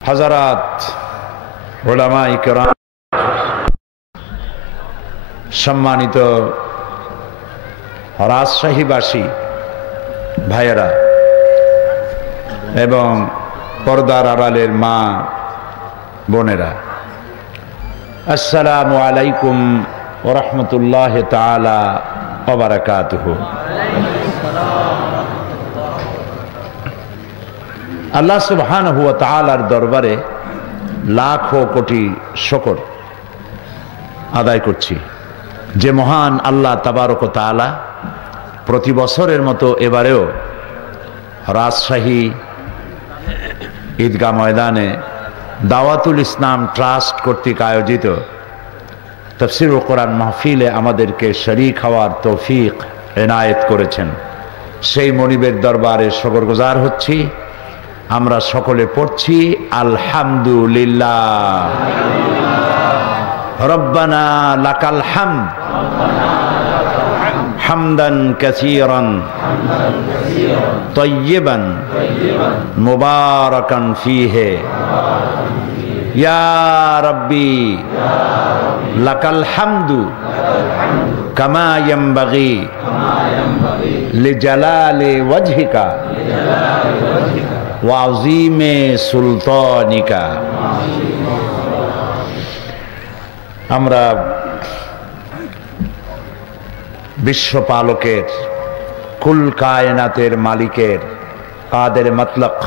হযরত উলামায়ে কেরাম, সম্মানিত রাজশাহীবাসী ভাইয়েরা এবং পর্দার আড়ালের মা বোনেরা, আসসালামু আলাইকুম ওয়া রাহমাতুল্লাহি তাআলা ওয়া বারাকাতুহু। আল্লাহ সুবহানাহু ওয়া তাআলার দরবারে লাখো কোটি শুকর আদায় করছি যে মহান আল্লাহ তাবারক ওয়া তাআলা প্রতি বছরের মতো এবারেও রাজশাহী ঈদগাহ ময়দানে দাওয়াতুল ইসলাম ট্রাস্ট কর্তৃক আয়োজিত তাফসীরুল কোরআন মাহফিলে আমাদেরকে শরীক হওয়ার তৌফিক এনায়েত করেছেন। সেই মনিবের দরবারে শুকরগুজার হচ্ছি। আমরা সকলে পড়ছি আলহামদুলিল্লাহ। রব্বানা লাকাল হামদ হামদান কাসীরান তাইয়্যিবান মুবারাকান ফীহি ইয়া রাব্বি লাকাল হামদু কামা ইয়ানবাগি লিজালালি ওয়াজহিকা ওয়া আযীমি সুলতানিকা। আমরা বিশ্বপালকের, কুল কায়নাতের মালিকের, কাদের মতলক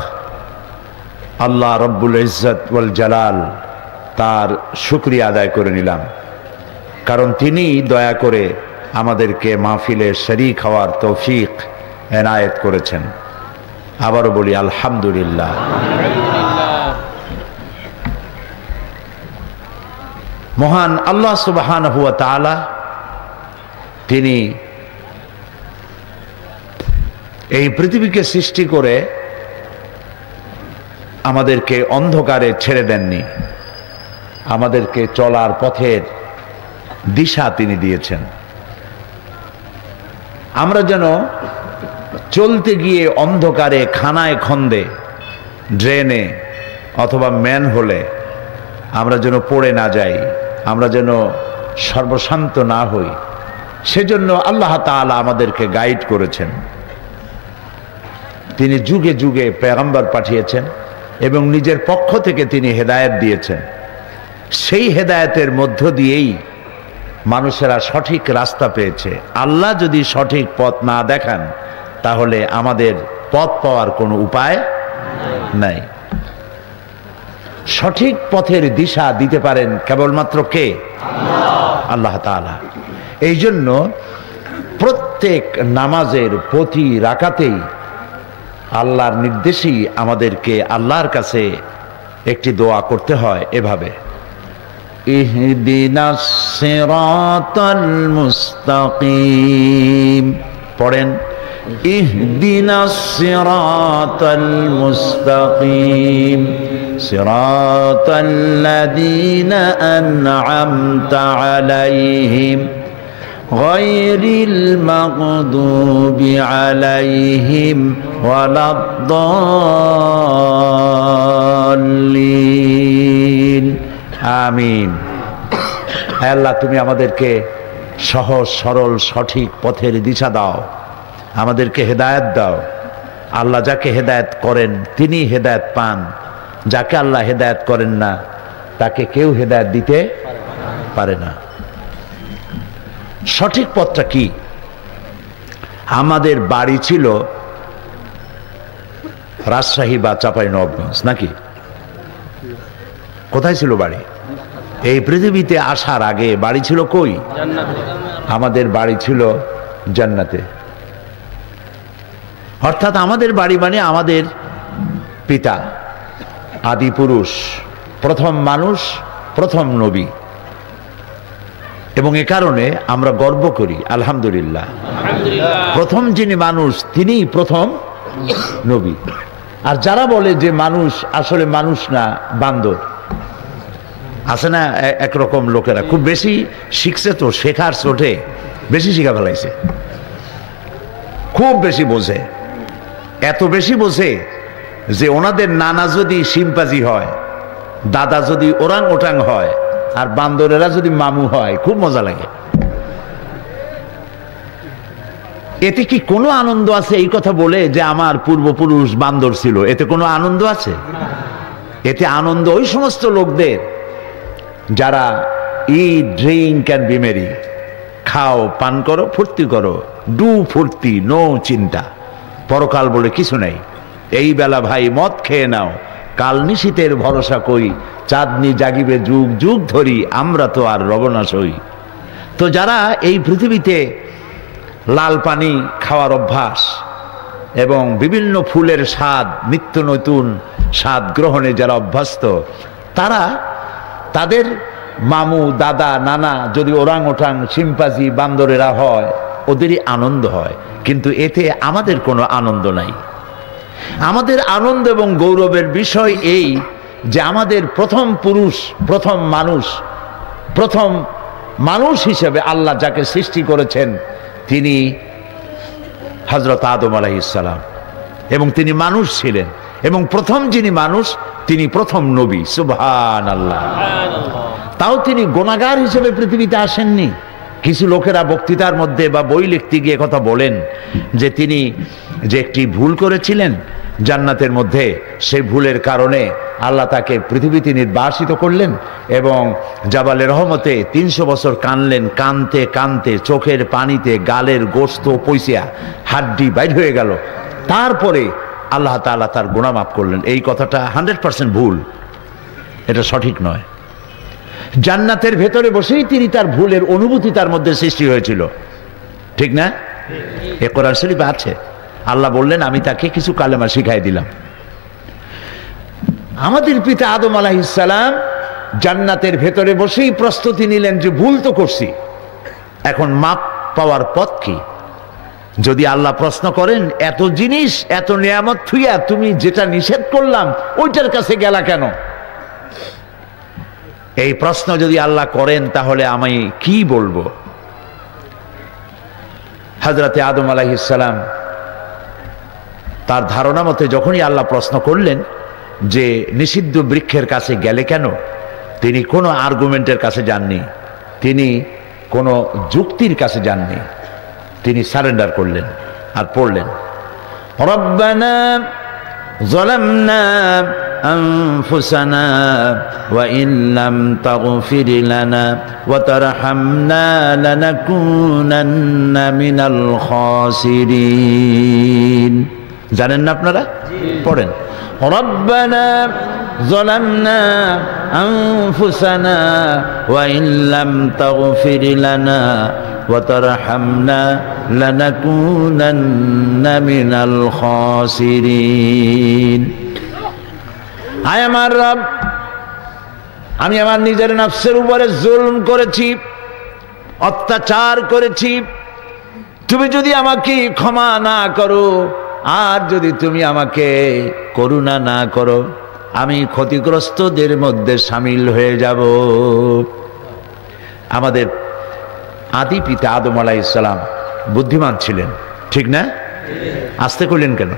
আল্লাহ রব্বুল ইজ্জত ওয়াল জালাল তার শুকরিয়া আদায় করে নিলাম, কারণ তিনি দয়া করে আমাদেরকে মাহফিলে শরীক হওয়ার তৌফিক এনায়েত করেছেন। আবারও বলি আলহামদুলিল্লাহ। মহান আল্লাহ সুবহানাহু ওয়া তাআলা তিনি এই পৃথিবীকে সৃষ্টি করে আমাদেরকে অন্ধকারে ছেড়ে দেননি, আমাদেরকে চলার পথের দিশা তিনি দিয়েছেন। আমরা যেন চলতে গিয়ে অন্ধকারে খানায় খন্দে, ড্রেনে অথবা ম্যানহোলে আমরা যেন পড়ে না যাই, আমরা যেন সর্বশান্ত না হই, সেজন্য আল্লাহ তাআলা আমাদেরকে গাইড করেছেন। তিনি যুগে যুগে পেগম্বর পাঠিয়েছেন এবং নিজের পক্ষ থেকে তিনি হেদায়েত দিয়েছেন। সেই হেদায়েতের মধ্য দিয়েই মানুষেরা সঠিক রাস্তা পেয়েছে। আল্লাহ যদি সঠিক পথ না দেখান তাহলে আমাদের পথ পাওয়ার কোনো উপায় নাই। সঠিক পথের দিশা দিতে পারেন কেবলমাত্র কে? আল্লাহ তাআলা। এই জন্য প্রত্যেক নামাজের প্রতি রাকাতেই আল্লাহর নির্দেশেই আমাদেরকে আল্লাহর কাছে একটি দোয়া করতে হয় এভাবে, ইহদিনাস সিরাতাল মুস্তাকিম। পড়েন, ইহদিনাস সিরাতাল মুস্তাকিম সিরাতাল্লাযীনা আন'আমতা আলাইহিম গায়রিল মাগদুবি আলাইহিম ওয়ালাদ-দাল্লিন। আমিন। হে আল্লাহ, তুমি আমাদেরকে সহজ সরল সঠিক পথের দিশা দাও, আমাদেরকে হেদায়েত দাও। আল্লাহ যাকে হেদায়েত করেন তিনি হেদায়েত পান, যাকে আল্লাহ হেদায়েত করেন না তাকে কেউ হেদায়েত দিতে পারে না। সঠিক পথটা কি? আমাদের বাড়ি ছিল রাজশাহী বা চাঁপাইনবাবগঞ্জ, নাকি? কোথায় ছিল বাড়ি? এই পৃথিবীতে আসার আগে বাড়ি ছিল কই? আমাদের বাড়ি ছিল জান্নাতে। অর্থাৎ আমাদের বাড়ি মানে আমাদের পিতা, আদি পুরুষ, প্রথম মানুষ, প্রথম নবী। এবং এ কারণে আমরা গর্ব করি আলহামদুলিল্লাহ, প্রথম যিনি মানুষ তিনিই প্রথম নবী। আর যারা বলে যে মানুষ আসলে মানুষ না, বান্দর, আছে না একরকম লোকেরা, খুব বেশি শিখছে তো, শেখার চোটে বেশি শিখা ফেলাইছে, খুব বেশি বোঝে, এত বেশি বোঝে যে ওনাদের নানা যদি শিম্পাজি হয়, দাদা যদি ওরাং ওটাং হয়, আর বান্দরেরা যদি মামু হয়, খুব মজা লাগে। এতে কি কোনো আনন্দ আছে এই কথা বলে যে আমার পূর্বপুরুষ বান্দর ছিল? এতে কোনো আনন্দ আছে? এতে আনন্দ ওই সমস্ত লোকদের যারা ইট, ড্রিঙ্ক অ্যান্ড বি মেরি, খাও, পান করো, ফুর্তি করো, ডু ফুর্তি, নো চিন্তা, পরকাল বলে কিছু নেই। এই বেলা ভাই মদ খেয়ে নাও, কাল নিশীতের ভরসা কই, চাঁদনি জাগিবে যুগ যুগ ধরি, আমরা তো আর রবনা সই। তো যারা এই পৃথিবীতে লাল পানি খাওয়ার অভ্যাস এবং বিভিন্ন ফুলের স্বাদ, নিত্য নতুন স্বাদ গ্রহণে যারা অভ্যস্ত, তারা তাদের মামু, দাদা, নানা যদি ওরাং ওটাং, শিম্পাজি, বান্দরেরা হয়, ওদেরই আনন্দ হয়। কিন্তু এতে আমাদের কোনো আনন্দ নাই। আমাদের আনন্দ এবং গৌরবের বিষয় এই যে আমাদের প্রথম পুরুষ, প্রথম মানুষ হিসেবে আল্লাহ যাকে সৃষ্টি করেছেন তিনি হযরত আদম আলাইহিস সালাম, এবং তিনি মানুষ ছিলেন, এবং প্রথম যিনি মানুষ তিনি প্রথম নবী। সুবহানাল্লাহ। তাও তিনি গুনাহগার হিসেবে পৃথিবীতে আসেননি। কিছু লোকেরা বক্তৃতার মধ্যে বা বই লিখতে গিয়ে কথা বলেন যে তিনি যে একটি ভুল করেছিলেন জান্নাতের মধ্যে, সেই ভুলের কারণে আল্লাহ তাকে পৃথিবীতে নির্বাসিত করলেন এবং জাবালে রহমতে 300 বছর কানলেন। কানতে কানতে চোখের পানিতে গালের গোস্ত পয়সা হাড্ডি বাইর হয়ে গেল। তারপরে আল্লাহ তাআলা তার গুনাহ মাফ করলেন। এই কথাটা 100% ভুল, এটা সঠিক নয়। জান্নাতের ভেতরে বসেই তিনি তার ভুলের অনুভূতি তার মধ্যে সৃষ্টি হয়েছিল, ঠিক না? এ কোরআন শরীফে আছে। আল্লাহ বললেন আমি তাকে কিছু কালেমা শিখাই দিলাম। আমাদের পিতা আদম আলাইহিস সালাম জান্নাতের ভেতরে বসেই প্রস্তুতি নিলেন যে ভুল তো করছি, এখন মাপ পাওয়ার পথ কি? যদি আল্লাহ প্রশ্ন করেন এত জিনিস, এত নিয়ামত থুইয়া তুমি যেটা নিষেধ করলাম ওইটার কাছে গেলা কেন, এই প্রশ্ন যদি আল্লাহ করেন তাহলে আমি কি বলবো? হযরতে আদম আলাইহিস সালাম তার ধারণা মতে যখনই আল্লাহ প্রশ্ন করলেন যে নিষিদ্ধ বৃক্ষের কাছে গেলে কেন, তিনি কোনো আর্গুমেন্টের কাছে যাননি, তিনি কোনো যুক্তির কাছে যাননি, তিনি সারেন্ডার করলেন আর পড়লেন রব্বানা যালামনা আনফুসানা ওয়া ইন লাম তাগফির লানা ওয়া তারহামনা লানাকুনান্না মিনাল খাসিরিন। জানেন না আপনারা? পড়েন রব্বানা যালামনা আনফুসানা ওয়া ইন লাম তাগফির লানা ওয়া তারহামনা লানাকুনান্না মিনাল খাসিরিন। আয় আমার রব, আমি আমার নিজের নফসের উপরে জুলম করেছি, অত্যাচার করেছি। তুমি যদি আমাকে ক্ষমা না করো আর যদি তুমি আমাকে করুণা না করো, আমি ক্ষতিগ্রস্তদের মধ্যে শামিল হয়ে যাব। আমাদের আদি পিতা আদম আলাইহিস সালাম বুদ্ধিমান ছিলেন, ঠিক না? আস্তে করলেন কেন?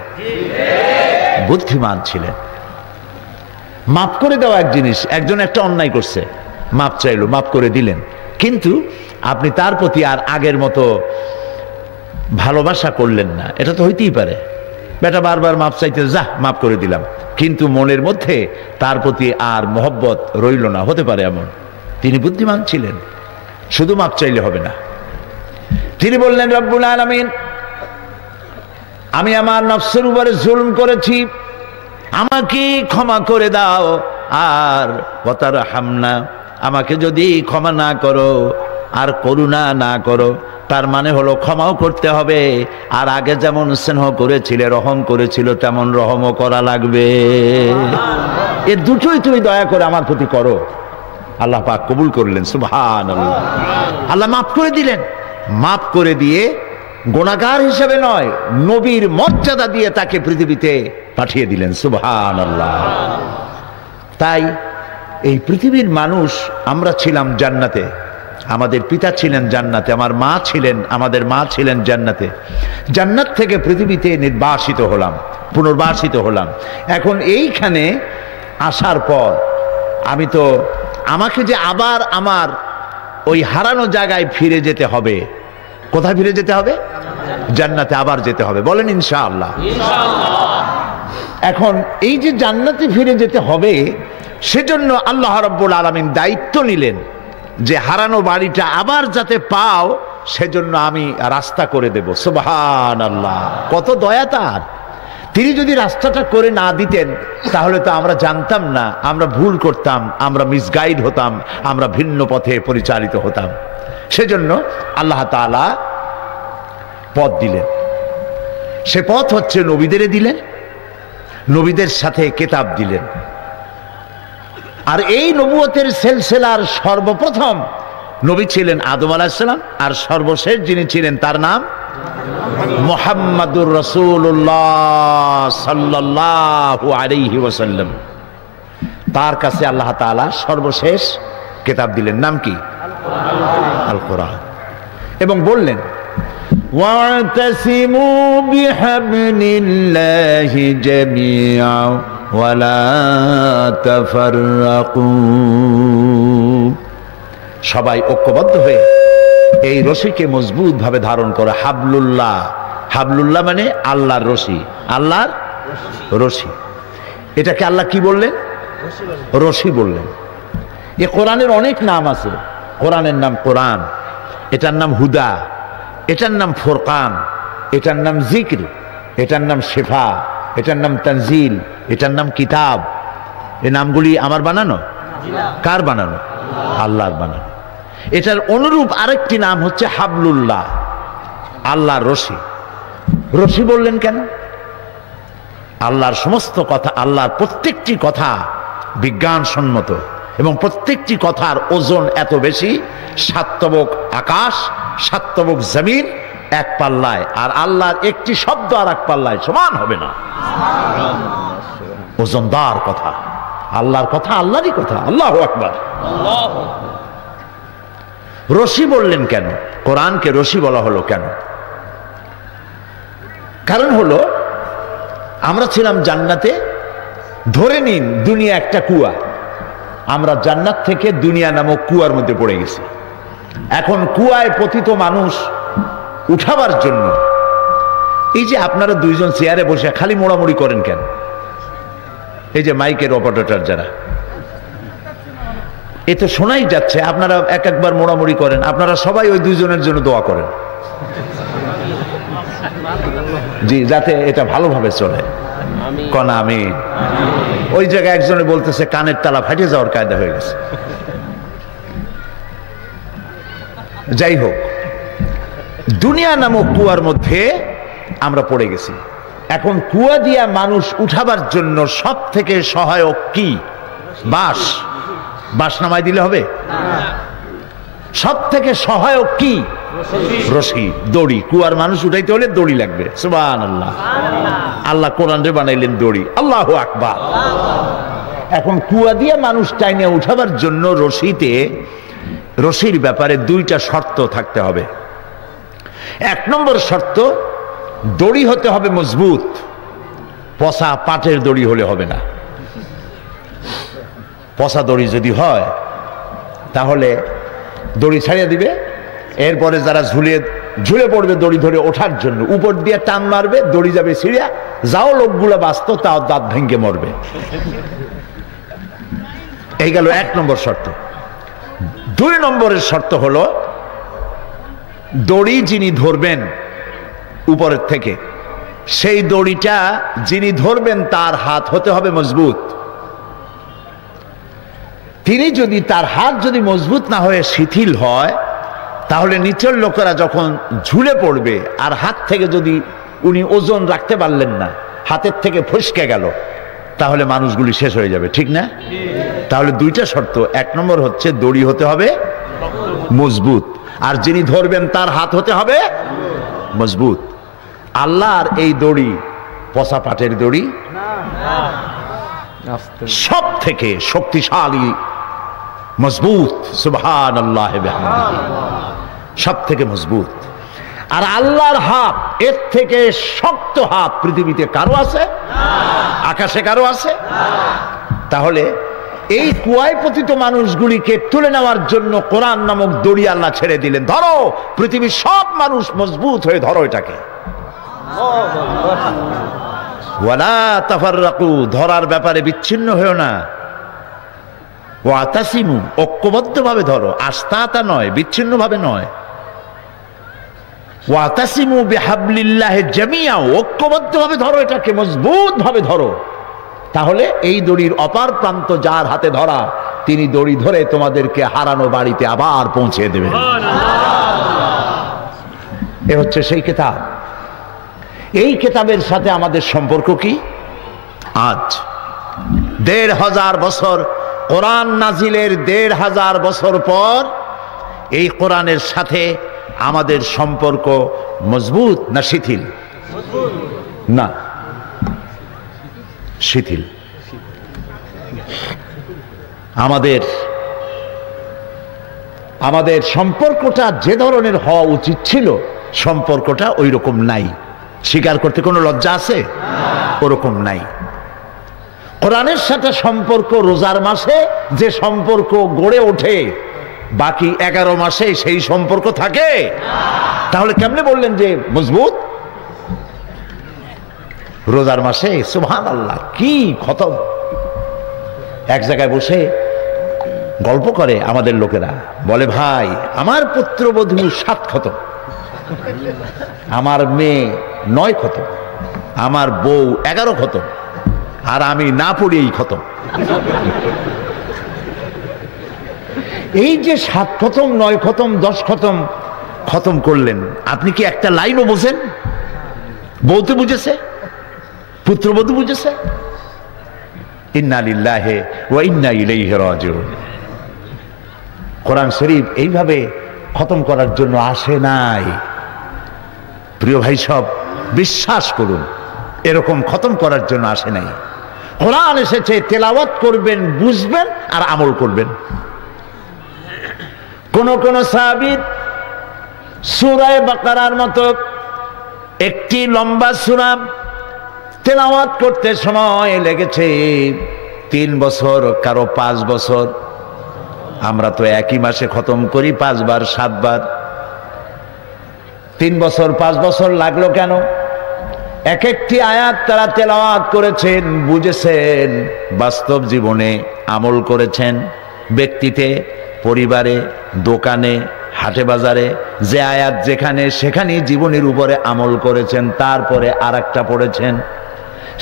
বুদ্ধিমান ছিলেন। মাফ করে দেওয়া এক জিনিস, একজন একটা অন্যায় করছে, মাফ চাইলো, মাফ করে দিলেন, কিন্তু আপনি তার প্রতি আর আগের মতো ভালোবাসা করলেন না। এটা তো হইতেই পারে, বেটা বারবার মাফ চাইতে, যা মাফ করে দিলাম, কিন্তু মনের মধ্যে তার প্রতি আর মহব্বত রইল না, হতে পারে এমন। তিনি বুদ্ধিমান ছিলেন, শুধু মাফ চাইলে হবে না। তিনি বললেন রব্বুল আলামিন, আমি আমার নফসের উপরে জুলম করেছি, আমাকে ক্ষমা করে দাও, আর ওয়া তারহামনা, আমাকে যদি ক্ষমা না করো আর করুণা না করো, তার মানে হলো ক্ষমাও করতে হবে, আর আগে যেমন স্নেহ করেছিলে, রহম করেছিল, তেমন রহমও করা লাগবে। এ দুটোই তুমি দয়া করে আমার প্রতি করো। আল্লাহ পাক কবুল করলেন, সুবহানাল্লাহ। আল্লাহ মাফ করে দিলেন। মাফ করে দিয়ে গুনাহগার হিসেবে নয়, নবীর মর্যাদা দিয়ে তাকে পৃথিবীতে পাঠিয়ে দিলেন, সুবহানাল্লাহ। তাই এই পৃথিবীর মানুষ আমরা ছিলাম জান্নাতে, আমাদের পিতা ছিলেন জান্নাতে, আমার মা ছিলেন, আমাদের মা ছিলেন জান্নাতে। জান্নাত থেকে পৃথিবীতে নির্বাসিত হলাম, পুনর্বাসিত হলাম। এখন এইখানে আসার পর আমাকে যে আবার আমার ওই হারানো জায়গায় ফিরে যেতে হবে। কোথায় ফিরে যেতে হবে? জান্নাতে আবার যেতে হবে। বলেন ইনশাআল্লাহ। এখন এই যে জান্নাতে ফিরে যেতে হবে, সেজন্য আল্লাহ রাব্বুল আলামিন দায়িত্ব নিলেন যে হারানো বাড়িটা আবার যাতে পাও, সেজন্য আমি রাস্তা করে দেব। সুবহানাল্লাহ, কত দয়া তার। তিনি যদি রাস্তাটা করে না দিতেন তাহলে তো আমরা জানতাম না, আমরা ভুল করতাম, আমরা মিসগাইড হতাম, আমরা ভিন্ন পথে পরিচালিত হতাম। সেজন্য আল্লাহ তাআলা পথ দিলেন। সে পথ হচ্ছে নবীদের দিলেন, নবীদের সাথে কিতাব দিলেন। আর এই নবুয়তের সিলসিলার সর্বপ্রথম নবী ছিলেন আদম আলাইহিস সালাম, আর সর্বশেষ যিনি ছিলেন তার নাম মুহাম্মাদুর রাসূলুল্লাহ সাল্লাল্লাহু আলাইহি ওয়াসাল্লাম। তার কাছে আল্লাহ তাআলা সর্বশেষ কিতাব দিলেন, নাম কি? আল কোরআন। এবং বললেন ওয়াতাসিমু বিহাবলিল্লাহি জামিআ ওয়ালা তাফাররাকু, সবাই ঐক্যবদ্ধ হয়ে এই রশিকে মজবুত ভাবে ধারণ করে। হাবলুল্লাহ, হাবলুল্লাহ মানে আল্লাহর রশি, আল্লাহর রশি। এটাকে আল্লাহ কি বললেন? রশি বললেন। এ কোরআনের অনেক নাম আছে। কোরআনের নাম কোরআন, এটার নাম হুদা, এটার নাম ফুরকান, এটার নাম জিক্র, এটার নাম শিফা, এটার নাম তানজিল, এটার নাম কিতাব। এই নামগুলি আমার বানানো? কার বানানো? আল্লাহর বানানো। এটার অনুরূপ আরেকটি নাম হচ্ছে হাবলুল্লাহ, আল্লাহর রশি। রশি বললেন কেন? আল্লাহর সমস্ত কথা, আল্লাহর প্রত্যেকটি কথা বিজ্ঞানসম্মত, এবং প্রত্যেকটি কথার ওজন এত বেশি, সাতবক আকাশ, সাতবক জমিন এক পাল্লায়, আর আল্লাহর একটি শব্দ আর এক পাল্লায় সমান হবে না। ওজনদার কথা, আল্লাহর কথা আল্লাহরই কথা। আল্লাহু আকবার। রশি বললেন কেন? কোরআনকে রশি বলা হলো কেন? কারণ হলো, আমরা ছিলাম জান্নাতে। ধরে নিন দুনিয়া একটা কুয়া, আমরা জান্নাত থেকে দুনিয়া নামক কুয়ার মধ্যে পড়ে গেছি। এখন কুয়ায় পতিত মানুষ উঠাবার জন্য, এই যে আপনারা দুইজন চেয়ারে বসে খালি মোড়ামুড়ি করেন কেন? এই যে মাইকের অপারেটর যারা, এ তো শোনাই যাচ্ছে, আপনারা এক একবার মোড়ামুড়ি করেন। আপনারা সবাই ওই দুইজনের জন্য দোয়া করেন, জি, যাতে এটা ভালোভাবে চলে। কনা আমি ওই জায়গায় একজনে বলতেছে কানের তালা ফাটে যাওয়ার কায়দা হয়ে গেছে। যাই হোক, দুনিয়া নামক কুয়ার মধ্যে আমরা পড়ে গেছি। এখন কুয়া দিয়া মানুষ উঠাবার জন্য সব থেকে সহায়ক কি? বাঁশ। বাঁশ নামাই দিলে হবে? সব থেকে সহায়ক কি? রশি, দড়ি। কুয়ার মানুষ উঠাইতে হলে দড়ি লাগবে। সুবহানাল্লাহ। আল্লাহ কোরআনে বানাইলেন দড়ি। আল্লাহু আকবার। এখন কুয়া দিয়ে মানুষ টাইনে উঠাবার জন্য রশির ব্যাপারে দুইটা শর্ত থাকতে হবে। এক নম্বর শর্ত, দড়ি হতে হবে মজবুত, পচা পাটের দড়ি হলে হবে না। পচা দড়ি যদি হয় তাহলে দড়ি ছাড়িয়ে দিবে, এরপরে যারা ঝুলে পড়বে দড়ি ধরে ওঠার জন্য, উপর দিয়ে টান মারবে, দড়ি যাবে ছিঁড়িয়া, যাও লোকগুলো বাঁচত তাও দাঁত ভেঙে মরবে। এই গেল এক নম্বর শর্ত। দুই নম্বরের শর্ত হলো, দড়ি যিনি ধরবেন উপরের থেকে, সেই দড়িটা যিনি ধরবেন তার হাত হতে হবে মজবুত। তার হাত যদি মজবুত না হয়ে শিথিল হয়, তাহলে নিচের লোকেরা যখন ঝুলে পড়বে, আর হাত থেকে যদি উনি ওজন রাখতে পারলেন না, হাতের থেকে ফসকে গেল, তাহলে মানুষগুলি শেষ হয়ে যাবে। ঠিক না? তাহলে দুইটা শর্ত। এক নম্বর হচ্ছে দড়ি হতে হবে মজবুত, আর যিনি ধরবেন তার হাত হতে হবে মজবুত। আল্লাহর এই দড়ি পচা পাটের দড়ি, সব থেকে শক্তিশালী মজবুত, সুবহানাল্লাহ বিহামদিহি, সব থেকে মজবুত। আর আল্লাহর হাত এর থেকে শক্ত হাত পৃথিবীতে কারো আছে? আকাশে কারো আছে? তাহলে এই কুয়ায় পতিত মানুষগুলিকে তুলে নেওয়ার জন্য কোরআন নামক দড়ি আল্লাহ ছেড়ে দিলেন। ধরো, পৃথিবীর সব মানুষ মজবুত হয়ে ধরো এটাকে। ওয়ালা তাফাররাকু, ধরার ব্যাপারে বিচ্ছিন্ন হয়েও না। ওয়াতাসিমু, ঐক্যবদ্ধভাবে ধরো, আস্তাতা নয়, বিচ্ছিন্ন ভাবে নয়। ওয়াতাসিমু বিহাবলিল্লাহি জামিয়া, ঐক্যবদ্ধভাবে ধরো এটাকে, মজবুত ভাবে ধরো। তাহলে এই দড়ির অপার প্রান্ত যার হাতে ধরা, তিনি দড়ি ধরে তোমাদেরকে হারানো বাড়িতে আবার পৌঁছে দেবেন। এ হচ্ছে সেই কিতাব। এই কিতাবের সাথে আমাদের সম্পর্ক কি? আজ ১৫০০ বছর কোরআন নাজিলের, ১৫০০ বছর পর এই কোরআনের সাথে আমাদের সম্পর্ক মজবুত না শিথিল? না, শিথিল। আমাদের সম্পর্কটা যে ধরনের হওয়া উচিত ছিল, সম্পর্কটা ওই রকম নাই। স্বীকার করতে কোনো লজ্জা আছে? ওরকম নাই। কোরআনের সাথে সম্পর্ক রোজার মাসে যে সম্পর্ক গড়ে ওঠে, বাকি 11 মাসে সেই সম্পর্ক থাকে। তাহলে কেমনে বললেন যে মজবুত? রোজার মাসে সুবহানাল্লাহ কি খতম। এক জায়গায় বসে গল্প করে আমাদের লোকেরা, বলে ভাই আমার পুত্রবধূ 7 খতম, আমার মেয়ে 9 খতম, আমার বউ 11 খতম, আর আমি না পড়িয়েই খতম। এই যে 7 খতম, 9 খতম, 10 খতম খতম করলেন, আপনি কি একটা লাইনও বোঝেন? বউ তো বুঝেছে, পুত্রবধূ বুঝেছে। ইন্না লিল্লাহি ওয়া ইন্না ইলাইহি রাজিউন। কোরআন শরীফ এইভাবে খতম করার জন্য আসে নাই। প্রিয় ভাই সব, বিশ্বাস করুন, এরকম খতম করার জন্য আসে নাই। কোরআন এসেছে তেলাওয়াত করবেন, বুঝবেন আর আমল করবেন। কোন সাহাবী সূরা বাকারার মতো একটি লম্বা সূরা তেলাওয়াত করতে সময় লেগেছে 3 বছর, কারো 5 বছর। আমরা তো একই মাসে খতম করি 5 বার 7 বার। 3 বছর 5 বছর লাগলো কেন? এক একটি আয়াত তারা তেলাওয়াত করেছেন, বুঝেছেন, বাস্তব জীবনে আমল করেছেন। ব্যক্তিতে, পরিবারে, দোকানে, হাটে বাজারে যে আয়াত যেখানে সেখানে জীবনের উপরে আমল করেছেন। তারপরে আরেকটা পড়েছেন,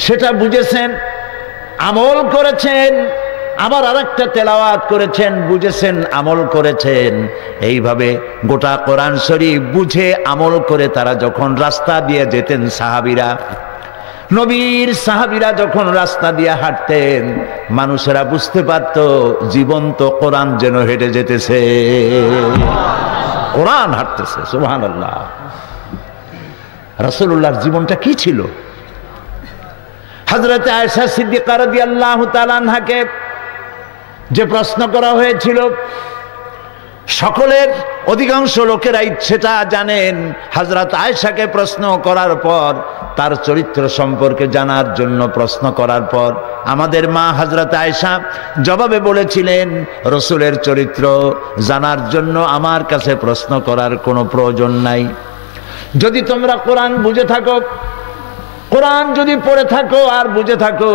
সেটা বুঝেছেন, আমল করেছেন, আবার আরেকটা তেলাওয়াত করেছেন, বুঝেছেন, আমল করেছেন। এইভাবে গোটা কোরআন শরীফ বুঝে আমল করে তারা যখন রাস্তা দিয়ে যেতেন, সাহাবীরা, নবীর সাহাবীরা যখন রাস্তা দিয়ে হাঁটতেন, মানুষেরা বুঝতে পারত জীবন্ত কোরআন যেন হেঁটে যেতেছে, কোরআন হাঁটতেছে। সুবহানাল্লাহ। রাসূলুল্লাহর জীবনটা কি ছিল? হযরত আয়েশা সিদ্দিকা রাদিয়াল্লাহু তাআলা আনহাকে যে প্রশ্ন করা হয়েছিল, সকলের অধিকাংশ লোকেরাই সেটা জানেন। হযরত আয়েশাকে প্রশ্ন করার পর, তার চরিত্র সম্পর্কে জানার জন্য প্রশ্ন করার পর, আমাদের মা হযরত আয়েশা জবাবে বলেছিলেন, রাসূলের চরিত্র জানার জন্য আমার কাছে প্রশ্ন করার কোনো প্রয়োজন নাই। যদি তোমরা কোরআন বুঝে থাকো, কোরআন যদি পড়ে থাকো আর বুঝে থাকো,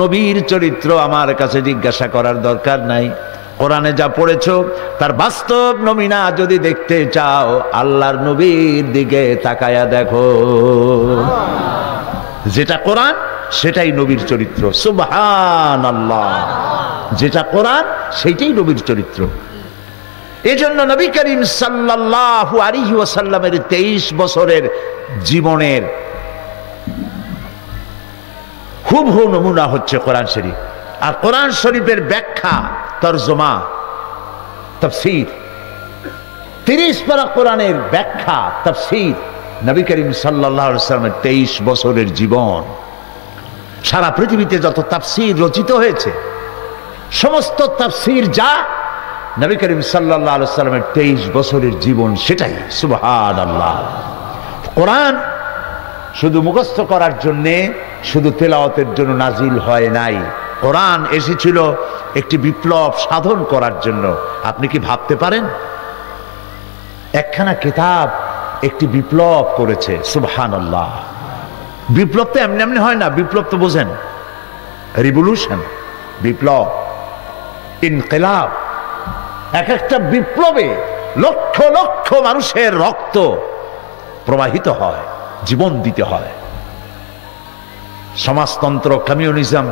নবীর চরিত্র আমার কাছে জিজ্ঞাসা করার দরকার নাই। কোরআনে যা পড়েছো তার বাস্তব নমুনা যদি দেখতে চাও, আল্লাহর নবীর দিকে তাকায়া দেখো। যেটা কোরআন সেটাই নবীর চরিত্র। সুবহানাল্লাহ। যেটা কোরআন সেইটাই নবীর চরিত্র। এজন্য নবী করিম সাল্লাল্লাহু আলাইহি ওয়াসাল্লামের 23 বছরের জীবনের হুবহু নমুনা হচ্ছে কোরআন শরীফ। আর কোরআন শরীফের ব্যাখ্যা, তরজমা, তাফসীর, 30 পারা কোরআনের ব্যাখ্যা, তাফসীর, নবী করিম সাল্লাল্লাহু আলাইহি ওয়াসাল্লামের 23 বছরের জীবন। সারা পৃথিবীতে যত তাফসীর রচিত হয়েছে, সমস্ত তাফসীর যা নবী করিম সাল্লাল্লাহু আলাইহি ওয়াসাল্লামের 23 বছরের জীবন সেটাই। সুবহানাল্লাহ। কোরআন শুধু মুখস্থ করার জন্যে, শুধু তেলাওয়াতের জন্য নাজিল হয় নাই। কোরআন এসেছিল একটি বিপ্লব সাধন করার জন্য। আপনি কি ভাবতে পারেন একখানা কিতাব একটি বিপ্লব করেছে? সুবহানাল্লাহ। বিপ্লব তো এমনি এমনি হয় না। বিপ্লব তো বোঝেন, রিভলিউশন, বিপ্লব, ইনকিলাব। এক একটা বিপ্লবে লক্ষ লক্ষ মানুষের রক্ত প্রবাহিত হয়, জীবন দিতে হয়। সমাজতন্ত্র, কমিউনিজম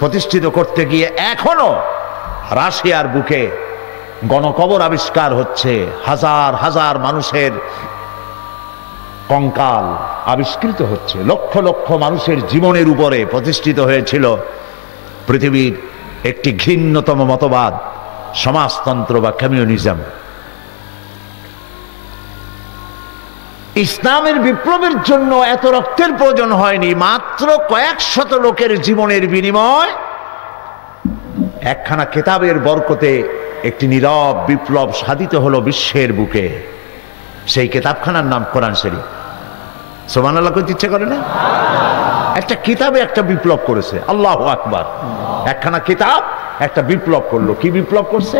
প্রতিষ্ঠিত করতে গিয়ে এখনো রাশিয়ার বুকে গণকবর আবিষ্কার হচ্ছে, হাজার হাজার মানুষের কঙ্কাল আবিষ্কৃত হচ্ছে। লক্ষ লক্ষ মানুষের জীবনের উপরে প্রতিষ্ঠিত হয়েছিল পৃথিবীর একটি ঘৃণ্যতম মতবাদ, সমাজতন্ত্র বা কমিউনিজম। ইসলামের বিপ্লবের জন্য এত রক্তের প্রয়োজন হয়নি। মাত্র কয়েক শত লোকের জীবনের বিনিময় একখানা কিতাবের বরকতে একটি নীরব বিপ্লব সাধিত হলো বিশ্বের বুকে। সেই কিতাবখানার নাম কোরআন শরীফ। সুবহানাল্লাহ কইতে ইচ্ছে করে না? একটা কিতাবে একটা বিপ্লব করেছে। আল্লাহু আকবার। একখানা কিতাব একটা বিপ্লব করলো। কি বিপ্লব করছে?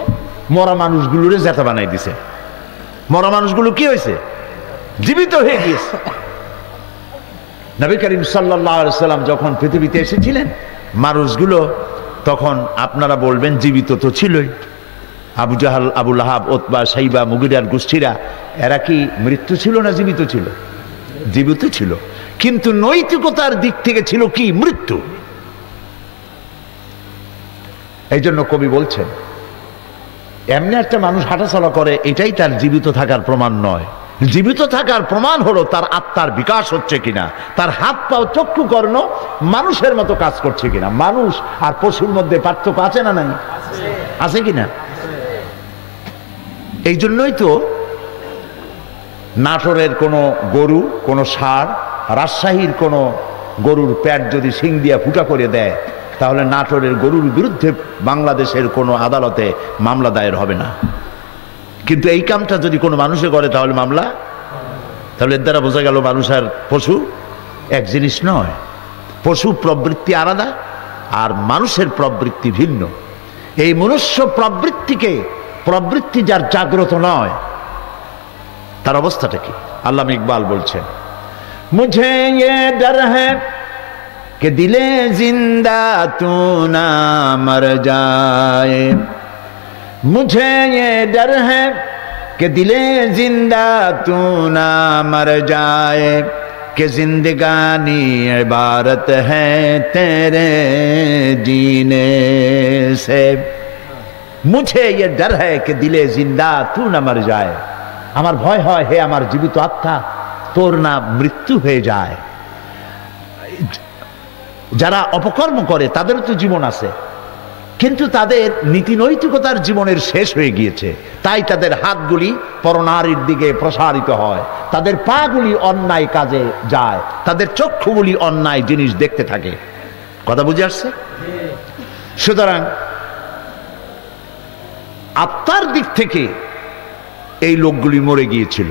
মরা মানুষগুলোরে জেতা বানাই দিছে। মরা মানুষগুলো কি হয়েছে? জীবিত হয়ে গিয়েছে। নবী করিম সাল্লাল্লাহু আলাইহি ওয়াসাল্লাম যখন পৃথিবীতে এসেছিলেন, মানুষগুলো তখন আপনারা বলবেন জীবিত তো ছিলই। আবু জাহাল, আবু লাহাব, উতবা, সাইবা, মুগিরার গোষ্ঠীরা, এরা কি মৃত্যু ছিল না জীবিত ছিল? জীবিত ছিল, কিন্তু নৈতিকতার দিক থেকে ছিল কি? মৃত্যু। এই জন্য কবি বলছেন, এমনি একটা মানুষ হাঁটাচলা করে, এটাই তার জীবিত থাকার প্রমাণ নয়। জীবিত থাকার প্রমাণ হলো তার আত্মার বিকাশ হচ্ছে কিনা, তার হাত পাও চক্ষু কর্ণ মানুষের মতো কাজ করছে কিনা। মানুষ আর পশুর মধ্যে পার্থক্য আছে না? নাই? আছে কিনা? এই জন্যই তো নাটোরের কোনো গরু, কোনো ষাঁড়, রাজশাহীর কোনো গরুর পেট যদি শিং দিয়া ফুটা করে দেয়, তাহলে নাটোরের গরুর বিরুদ্ধে বাংলাদেশের কোনো আদালতে মামলা দায়ের হবে না। কিন্তু এই কামটা যদি কোনো মানুষে করে তাহলে মামলা। তাহলে এর দ্বারা বোঝা গেল মানুষ আর পশু এক জিনিস নয়। পশু প্রবৃত্তি আলাদা আর মানুষের প্রবৃত্তি ভিন্ন। এই মনুষ্য প্রবৃত্তি যার জাগ্রত নয়, তার অবস্থাটা কি? আল্লামা ইকবাল বলছেন, মুঝে ये डर है कि दिले जिंदा तू ना मर जाए, मुझे ये डर है कि दिले जिंदा तू ना मर जाए, कि जिंदगानी इबारत है तेरे जीने से, मुझे ये डर है कि दिले जिंदा तू ना मर जाए। আমার ভয় হয়, হে আমার জীবিত আত্মা, তোর না মৃত্যু হয়ে যায়। যারা অপকর্ম করে তাদেরও তো জীবন আছে, কিন্তু তাদের নীতি নৈতিকতার জীবনের শেষ হয়ে গিয়েছে। তাই তাদের হাতগুলি পরনারীর দিকে প্রসারিত হয়, তাদের পাগুলি অন্যায় কাজে যায়, তাদের চক্ষুগুলি অন্যায় জিনিস দেখতে থাকে। কথা বুঝে আসছে? সুতরাং আত্মার দিক থেকে এই লোকগুলি মরে গিয়েছিল।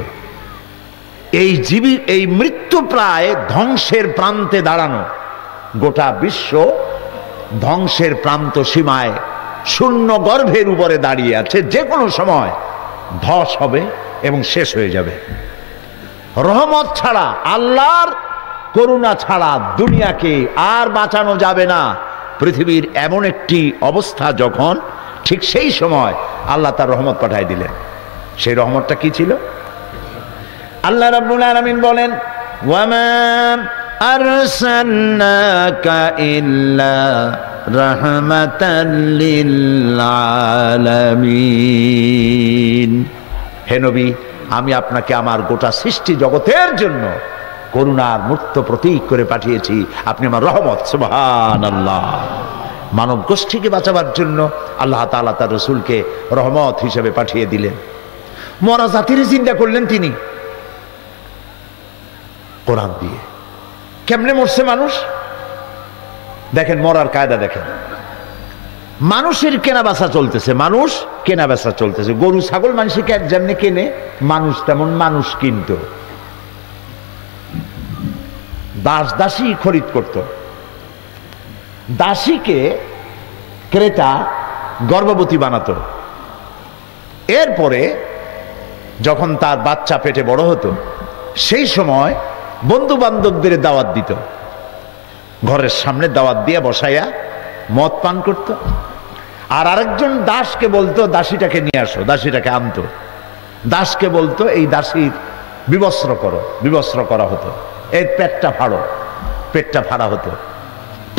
এই মৃত্যু প্রায় ধ্বংসের প্রান্তে দাঁড়ানো। গোটা বিশ্ব ধ্বংসের প্রান্ত সীমায় শূন্য গর্ভের উপরে দাঁড়িয়ে আছে। যে কোনো সময় ধস হবে এবং শেষ হয়ে যাবে। রহমত ছাড়া, আল্লাহর করুণা ছাড়া দুনিয়াকে আর বাঁচানো যাবে না। পৃথিবীর এমন একটি অবস্থা যখন, ঠিক সেই সময় আল্লাহ তার রহমত পাঠিয়ে দিলেন। সেই রহমতটা কি ছিল? আল্লাহ রাব্বুল আলামিন বলেন, ওয়ামা আরসালনাকা ইল্লা রাহমাতাল লিল আলামিন। হে নবী, আমি আপনাকে আমার গোটা সৃষ্টি জগতের জন্য করুণার মূর্ত প্রতীক করে পাঠিয়েছি। আপনি আমার রহমত। সুবহানাল্লাহ। মানব গোষ্ঠীকে বাঁচাবার জন্য আল্লাহ তাআলা তার রাসূলকে রহমত হিসেবে পাঠিয়ে দিলেন। মরা জাতির চিন্তা করলেন তিনি কোরআন দিয়ে। কেমনে মরছে মানুষ? দেখেন মরার কায়দা দেখেন। মানুষের কেনা বেচা চলতেছে, মানুষ কেনা বেচা চলতেছে। গরু ছাগল মানুষকে যেমনি কেনে, মানুষ তেমন মানুষ কিনত। দাস দাসী খরিদ করত। দাসীকে ক্রেতা গর্ভবতী বানাতো। এরপরে যখন তার বাচ্চা পেটে বড় হতো, সেই সময় বন্ধু বান্ধবদের দাওয়াত দিত, ঘরের সামনে দাওয়াত দিয়ে বসাইয়া মদ পান করত। আর আরেকজন দাসকে বলতো দাসীটাকে নিয়ে আসো, দাসীটাকে আনতো। দাসকে বলতো এই দাসীর বিবস্ত্র করো, বিবস্ত্র করা হতো। এর পেটটা ফাড়ো, পেটটা ফাড়া হতো।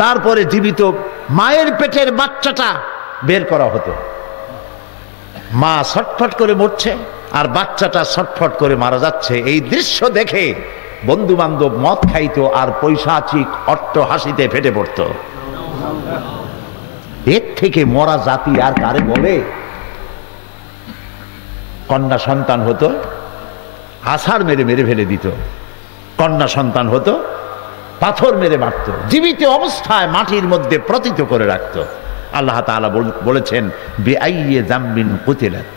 তারপরে জীবিত মায়ের পেটের বাচ্চাটা বের করা হতো। মা ছটফট করে মরছে আর বাচ্চাটা ছটফট করে মারা যাচ্ছে। এই দৃশ্য দেখে বন্ধু বান্ধব মদ খাইতো আর পৈশাচিক অট্ট হাসিতে ফেটে পড়ত। এর থেকে মরা জাতি আর কারে বলে? কন্যা সন্তান হতো, আছাড় মেরে মেরে ফেলে দিত। কন্যা সন্তান হতো, পাথর মেরে মারত, জীবিত অবস্থায় মাটির মধ্যে প্রতীত করে রাখত। আল্লাহ তাআলা বলেছেন বিআইয়ি যামবিন কুতিলাত।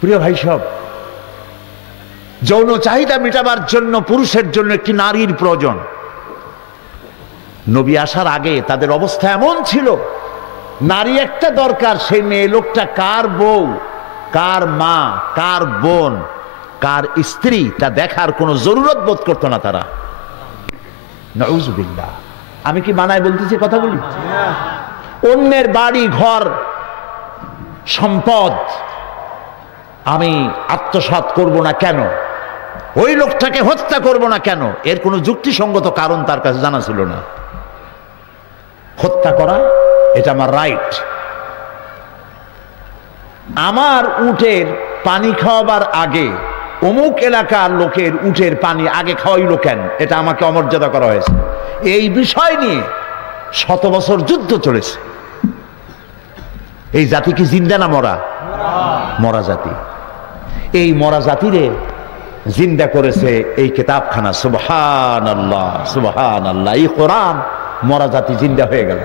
প্রিয় ভাই সব, যৌন চাহিদা মেটাবার জন্য পুরুষের জন্য একটি নারীর প্রয়োজন। নবী আসার আগে তাদের অবস্থা এমন ছিল, নারী একটা দরকার, সেই মেয়ে লোকটা কার বউ, কার মা, কার বোন, কার স্ত্রী তা দেখার কোনো জরুরত বোধ করতো না তারা। নাউযুবিল্লাহ। আমি কি মানায় বলতেছি কথাগুলি? অন্যের বাড়ি ঘর সম্পদ আমি আত্মসাৎ করব না কেন, ওই লোকটাকে হত্যা করব না কেন, এর কোনো যুক্তিসঙ্গত কারণ তার কাছে জানা ছিল না। হত্যা করা এটা আমার রাইট। আমার উটের পানি খাওয়াবার আগে অমুক এলাকার লোকের উটের পানি আগে খাওয়াইলো কেন, এটা আমাকে অমর্যাদা করা হয়েছে। এই বিষয় নিয়ে 100 বছর যুদ্ধ চলেছে। এই জাতি কি জিন্দা না মরা? মরা জাতি। এই মরা জাতিরে জিন্দা করেছে এই কিতাবখানা। সুবহানাল্লাহ, সুবহানাল্লাহ। এই কোরআন মরা জাতি জিন্দা হয়ে গেল।